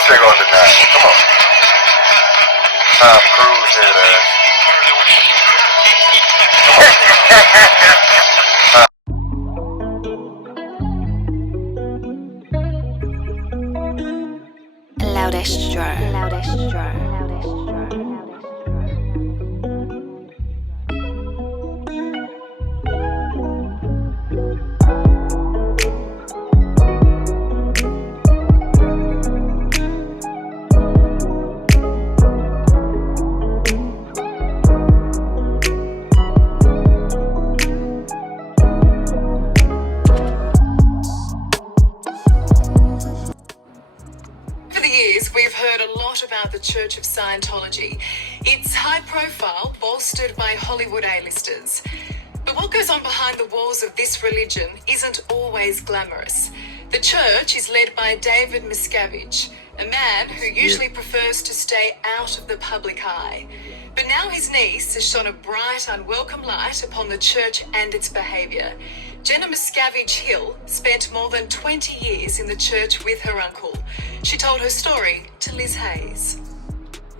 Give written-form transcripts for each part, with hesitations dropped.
course they're gonna deny it. Come on. Tom Cruise head ass. Loudest drawer. We've heard a lot about the Church of Scientology. It's high profile, bolstered by Hollywood A-listers. But what goes on behind the walls of this religion isn't always glamorous. The church is led by David Miscavige, a man who usually prefers to stay out of the public eye. But now his niece has shone a bright, unwelcome light upon the church and its behaviour. Jenna Miscavige Hill spent more than 20 years in the church with her uncle. She told her story to Liz Hayes.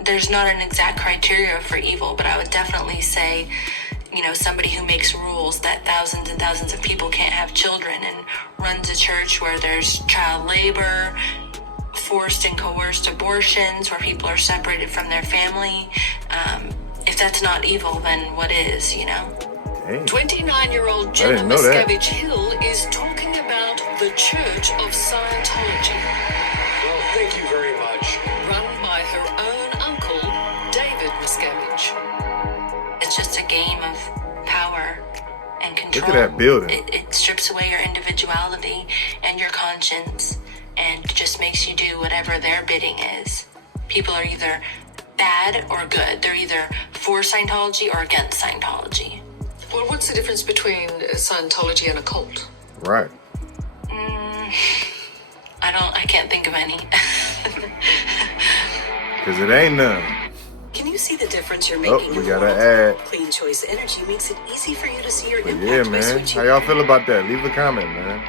There's not an exact criteria for evil, but I would definitely say, somebody who makes rules that thousands and thousands of people can't have children and runs a church where there's child labor, forced and coerced abortions, where people are separated from their family. If that's not evil, then what is, 29-year-old Jenna Miscavige Hill is talking about the Church of Scientology. Well, thank you very much. Run by her own uncle, David Miscavige. It's just a game of power and control. Look at that building. It strips away your individuality and your conscience and just makes you do whatever their bidding is. People are either bad or good. They're either for Scientology or against Scientology. Well, what's the difference between Scientology and a cult? Right. I can't think of any. Because it ain't none. Can you see the difference you're making? We gotta add. Clean Choice Energy makes it easy for you to see your impact. Yeah, man. How y'all feel about that? Leave a comment, man.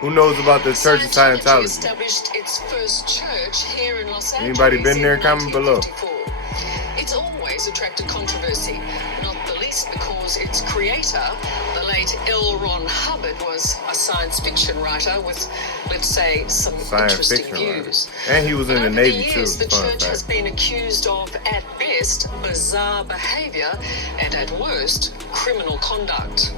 Who knows about this Church of Scientology? Established its first church here in Los Angeles. Anybody been there? Comment below. It's always attracted controversy, not the least because its creator, the late L. Ron Hubbard, was a science fiction writer with, let's say, some interesting views. And he was in the Navy too. The church has been accused of, at best, bizarre behaviour and at worst, criminal conduct.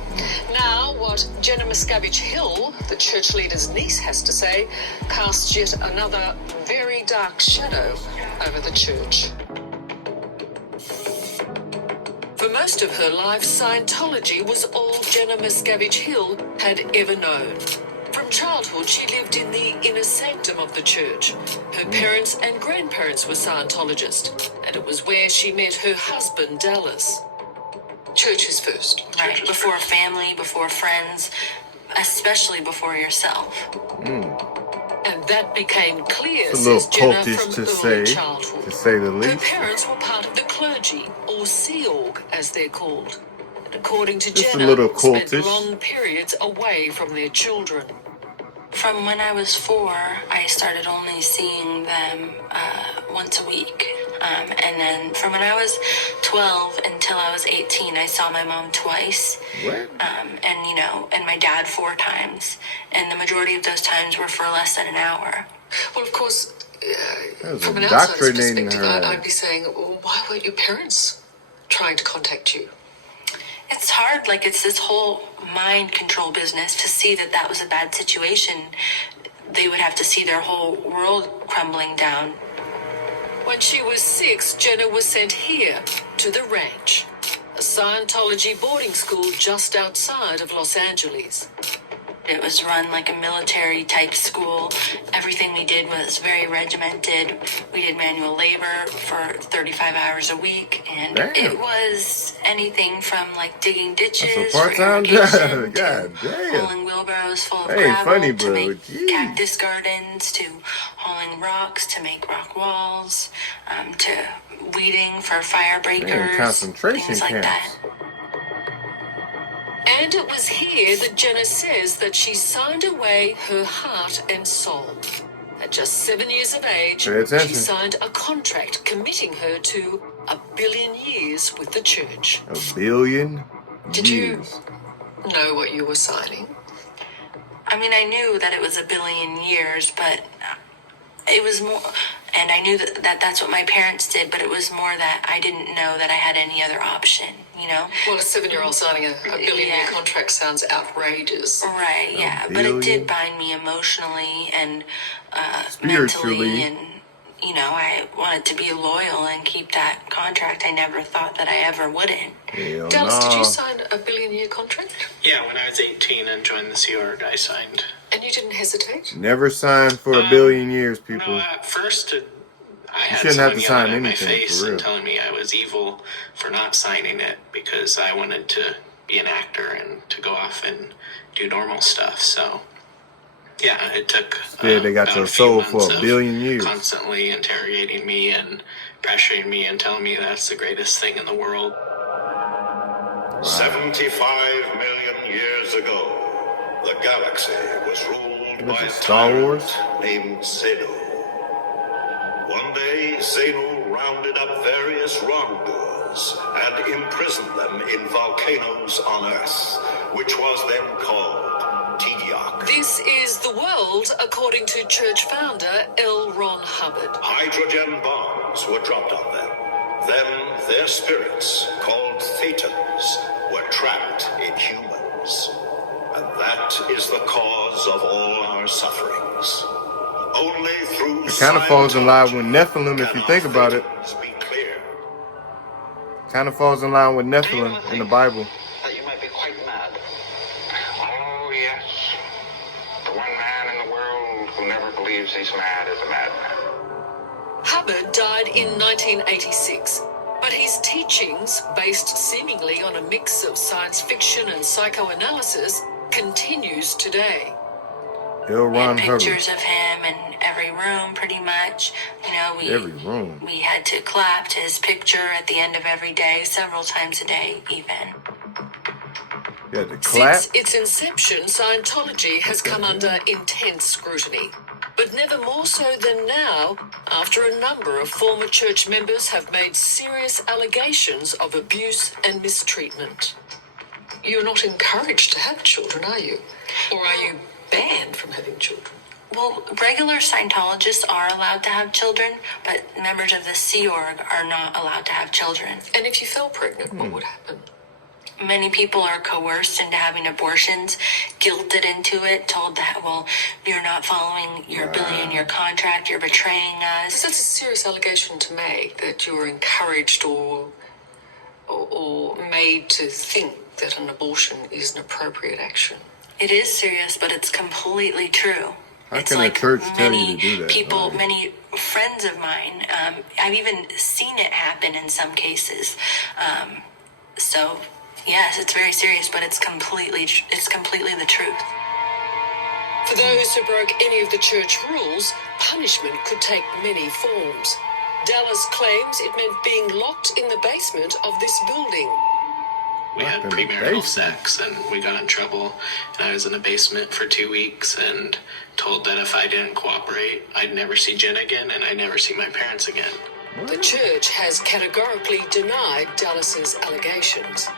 Now, what Jenna Miscavige Hill, the church leader's niece, has to say, casts yet another very dark shadow over the church. For most of her life, Scientology was all Jenna Miscavige Hill had ever known. From childhood, she lived in the inner sanctum of the church. Her parents and grandparents were Scientologists, and it was where she met her husband, Dallas. Church is first. Right, before family, before friends, especially before yourself. And that became clear, It's a little says Jenna, cultish from to early say, childhood. to say the Her least. parents were part of the clergy, or Sea Org, as they're called. And according to Just a Jenna, little spent cultish. long periods away from their children. From when I was 4, I started only seeing them once a week. And then from when I was 12 until I was 18, I saw my mom twice. What? And my dad 4 times. And the majority of those times were for less than an hour. Well, of course, was from an outsider's indoctrinating perspective, her. I'd be saying, well, why weren't your parents trying to contact you? It's hard, it's this whole mind control business. To see that was a bad situation, they would have to see their whole world crumbling down. When she was 6, Jenna was sent here to the ranch, a Scientology boarding school just outside of Los Angeles. It was run like a military type school. Everything we did was very regimented. We did manual labor for 35 hours a week, and it was anything from digging ditches, That's a part-time job. God damn. hauling wheelbarrows full of That ain't gravel, funny, to bro. make Jeez. cactus gardens, to hauling rocks, to make rock walls, to weeding for fire breakers, concentration things like camps. that. And it was here that Jenna says that she signed away her heart and soul. At just 7 years of age, Pay attention. she signed a contract committing her to 1 billion years with the church. 1 billion Did you years. know what you were signing? I mean, I knew that it was 1 billion years, but it was more, and I knew that that's what my parents did, but it was more that I didn't know that I had any other option, you know? Well, a 7-year-old signing a billion-year Yeah. contract sounds outrageous. Right, yeah. But it did bind me emotionally and Spiritually. mentally, and, you know, I wanted to be loyal and keep that contract. I never thought that I ever wouldn't. Hell Dallas, did nah. you sign a billion-year contract? Yeah, when I was 18 and joined the Sea Org, I signed. And you didn't hesitate? Never sign for 1 billion years, people. No, at first I had shouldn't have to someone sign yelling at my anything, face for real. and telling me I was evil for not signing it because I wanted to be an actor and to go off and do normal stuff. So, yeah, it took Yeah, they got about your a few soul for months 1 of billion years. constantly interrogating me and pressuring me and telling me that's the greatest thing in the world. 75 million years ago, the galaxy was ruled What by a is Star Wars? tyrant named Zenu. One day, Zenu rounded up various wrongdoers and imprisoned them in volcanoes on Earth, which was then called Tediac. This is the world according to church founder L. Ron Hubbard. Hydrogen bombs were dropped on them. Then their spirits, called Thetans, were trapped in humans. And that is the cause of all our sufferings. Only through It kind of falls in line with Nephilim if can you think our about it. Thetans be cleared. Kind of falls in line with Nephilim in the Bible. That you might be quite mad. Oh, yes. The one man in the world who never believes he's mad is a madman. Hubbard died in 1986, but his teachings, based seemingly on a mix of science fiction and psychoanalysis, continues today. L. We had Ron Hubbard. pictures of him in every room, pretty much. You know, Every room. we had to clap to his picture at the end of every day, several times a day, even. You had to clap. Since its inception, Scientology has come under intense scrutiny. But never more so than now, after a number of former church members have made serious allegations of abuse and mistreatment. You're not encouraged to have children, are you? Or are you banned from having children? Well, regular Scientologists are allowed to have children, but members of the Sea Org are not allowed to have children. And if you fell pregnant, what would happen? Many people are coerced into having abortions, guilted into it, told that, well, you're not following your billion-year contract, you're betraying us. That's a serious allegation to make, that you're encouraged or made to think that an abortion is an appropriate action. It is serious, but it's completely true. How It's can a like church tell many you to do that? people, Like, many friends of mine, I've even seen it happen in some cases. So, yes, it's very serious, but it's completely the truth. For those who broke any of the church rules, punishment could take many forms. Dallas claims it meant being locked in the basement of this building. We had Locked in the premarital basement. sex and we got in trouble. And I was in a basement for 2 weeks and told that if I didn't cooperate, I'd never see Jen again and I'd never see my parents again. The church has categorically denied Dallas's allegations.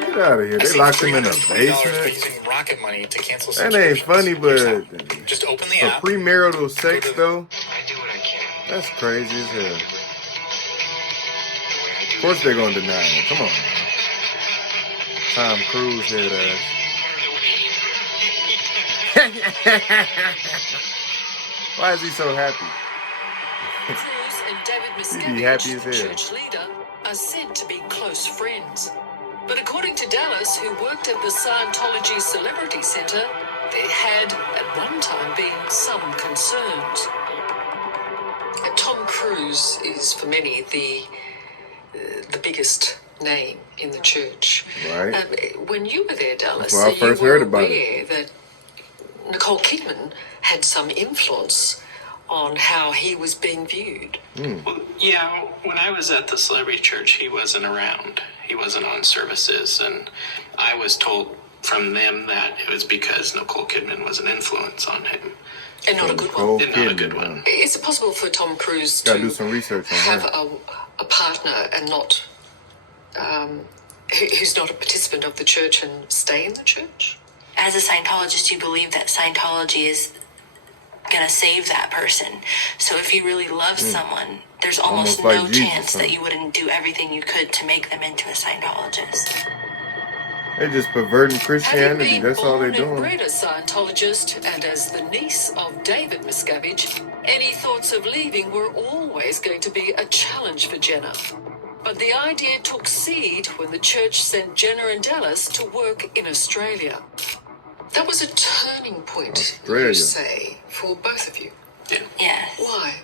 Get out of here. They locked him in a basement. Using rocket money to cancel That ain't funny, but just open the for app. premarital sex, though, I do what I can. that's crazy as hell. The way I do Of course they're gonna deny it. Come on, man. Tom Cruise head ass. Why is he so happy? Cruz and David He'd be happy Miscavige, as the hell. church leader, are said to be close friends. But according to Dallas, who worked at the Scientology Celebrity Center, there had, at one time, been some concerns. Tom Cruise is, for many, the biggest name in the church. Right. When you were there, Dallas, That's when I you first were heard about aware that Nicole Kidman had some influence on how he was being viewed. Well, yeah, when I was at the celebrity church, he wasn't around. He wasn't on services, and I was told from them that it was because Nicole Kidman was an influence on him. And not a good one. Cold And not a kidney, good one. man. Is it possible for Tom Cruise Gotta do to some research on have her. a partner and not who's not a participant of the church and stay in the church? As a Scientologist, you believe that Scientology is gonna save that person. So if you really love someone, there's almost Almost like no Jesus, chance huh? that you wouldn't do everything you could to make them into a Scientologist. They just perverting Having Christianity. been That's all born they and doing. bred a Scientologist and as the niece of David Miscavige, any thoughts of leaving were always going to be a challenge for Jenna. But the idea took seed when the church sent Jenna and Dallas to work in Australia. That was a turning point, Australia. you say, for both of you. Yeah. Yes. Why?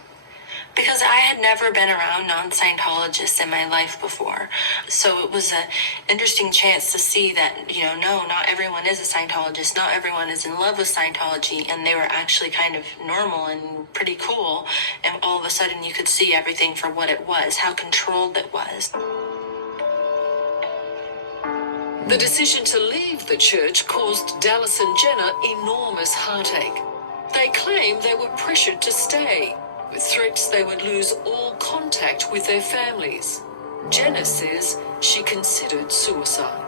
Because I had never been around non-Scientologists in my life before. So it was an interesting chance to see that, no, not everyone is a Scientologist. Not everyone is in love with Scientology. And they were actually kind of normal and pretty cool. And all of a sudden you could see everything for what it was, how controlled it was. The decision to leave the church caused Dallas and Jenna enormous heartache. They claimed they were pressured to stay, with threats they would lose all contact with their families. Jenna says she considered suicide.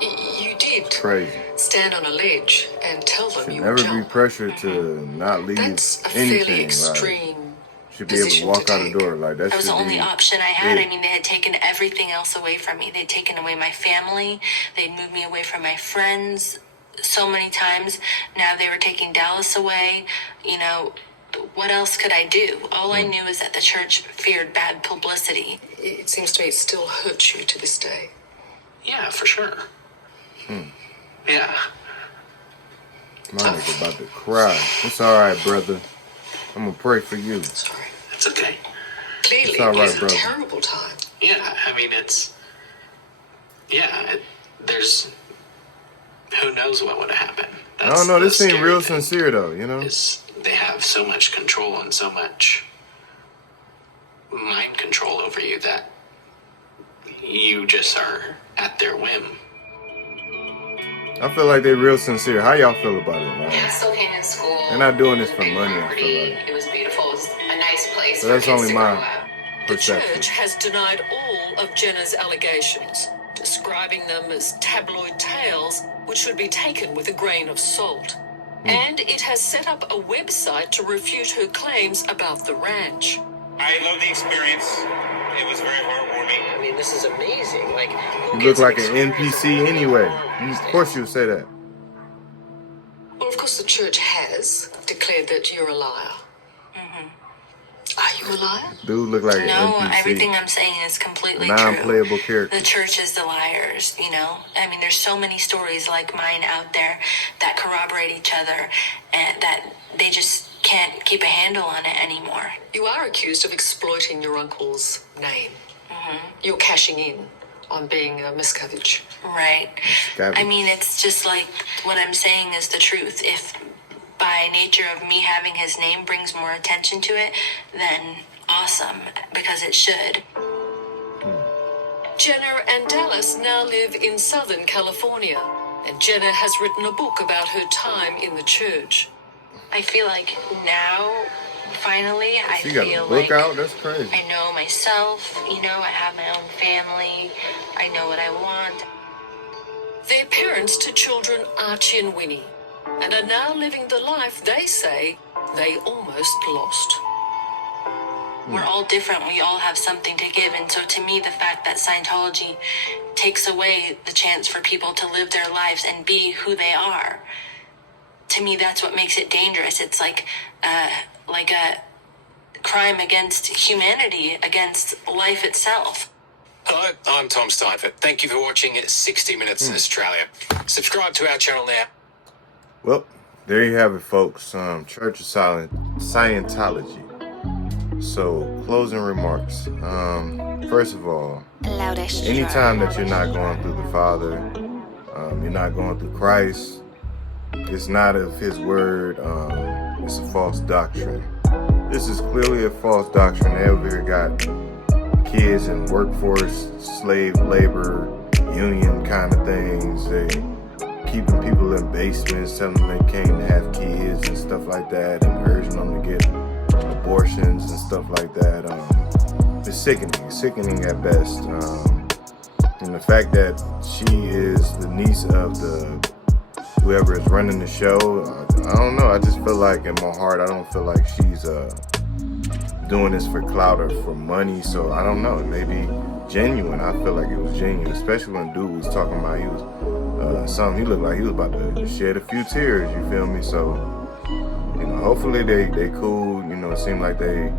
You did Crazy. stand on a ledge and tell them Should you never would be jump. pressured to not leave That's a anything. fairly Like, extreme should be able to position walk to out the take. door. Like that That was should the only be option I had. it. I mean, they had taken everything else away from me. They'd taken away my family. They'd moved me away from my friends so many times. Now they were taking Dallas away. What else could I do? All I knew is that the church feared bad publicity. It seems to me it still hurts you to this day. Yeah, for sure. Yeah. Mine is about to cry. It's all right, brother. I'm gonna pray for you. Sorry. It's okay. Clearly, It's all it right, was a brother. terrible time. Yeah, I mean, there's, who knows what would have happened. I don't know. the This seems scary real thing, sincere, though. You know. is they have so much control and so much mind control over you that you just are at their whim. I feel like they're real sincere. How y'all feel about it, man? I still came in school. They're not doing this for Big money, I property. feel like. It was beautiful. It was a nice place. So for that's kids only to my grow up. The perception. church has denied all of Jenna's allegations, describing them as tabloid tales which should be taken with a grain of salt. And it has set up a website to refute her claims about the ranch. I love the experience. It was very heartwarming. I mean, this is amazing. Like, who You look gets like an experience NPC of anyway. anything Of course you would say that. Well, of course, the church has declared that you're a liar. Are you a liar? Dude look like No, an NPC. everything I'm saying is completely true. Non-playable character. The church is the liars, I mean, there's so many stories like mine out there that corroborate each other and that they just can't keep a handle on it anymore. You are accused of exploiting your uncle's name. You're cashing in on being a Miscavige. Right. Miscavige. I mean, it's just like what I'm saying is the truth. If by nature of me having his name brings more attention to it, then awesome, because it should. Jenna and Dallas now live in Southern California, and Jenna has written a book about her time in the church. I feel like now, finally, I She got a feel book like out? That's crazy. I know myself, I have my own family, I know what I want. They're parents to children Archie and Winnie, and are now living the life they say they almost lost. We're all different. We all have something to give. And so to me, the fact that Scientology takes away the chance for people to live their lives and be who they are, to me, that's what makes it dangerous. It's like a crime against humanity, against life itself. Hello, I'm Tom Steinfort. Thank you for watching 60 Minutes in Australia. Subscribe to our channel now. Well, there you have it, folks. Church of Scientology. So, closing remarks. First of all, Loudest anytime that you're not going through the Father, you're not going through Christ, it's not of His Word, it's a false doctrine. This is clearly a false doctrine. They over here got kids in workforce, slave labor, union kind of things. They keeping people in basements, telling them they can't have kids and stuff like that, and urging them to get abortions and stuff like that. It's sickening at best. And the fact that she is the niece of whoever is running the show, I don't know. I just feel like in my heart, I don't feel like she's doing this for clout or for money. So I don't know. It may be genuine. I feel like it was genuine, especially when dude was talking about he looked like he was about to shed a few tears. You feel me? So hopefully they cool. It seemed like they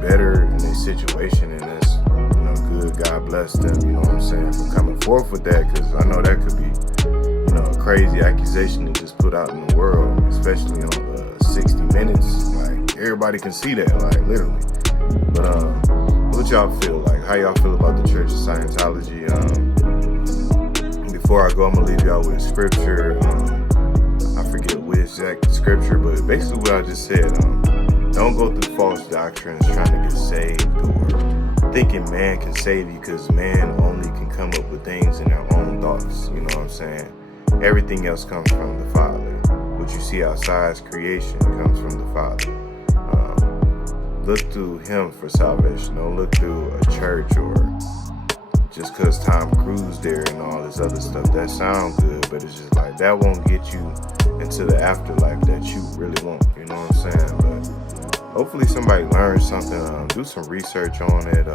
better in their situation, and that's good. God bless them. You know what I'm saying, for coming forth with that, because I know that could be a crazy accusation to just put out in the world, especially on 60 Minutes. Like everybody can see that, like literally. But what y'all feel like? How y'all feel about the Church of Scientology? Before I go, I'm gonna leave y'all with a scripture. I forget which exact scripture, but basically what I just said. Don't go through false doctrines trying to get saved or thinking man can save you, because man only can come up with things in their own thoughts. You know what I'm saying? Everything else comes from the Father. What you see outside as creation comes from the Father. Look through Him for salvation. Don't look through a church or just because Tom Cruise there and all this other stuff. That sounds good, but it's just like that won't get you into the afterlife that you really want. You know what I'm saying? But hopefully somebody learns something. Do some research on it.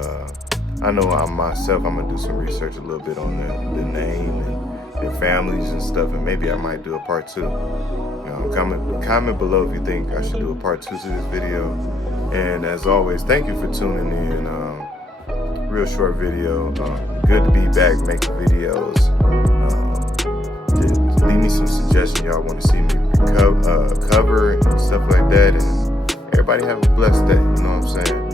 I know I'm gonna do some research a little bit on the name and their families and stuff, and maybe I might do a part 2. Comment below if you think I should do a part 2 to this video. And as always, thank you for tuning in. Real short video. Good to be back making videos. Just leave me some suggestions y'all want to see me cover and stuff like that. And everybody have a blessed day. You know what I'm saying?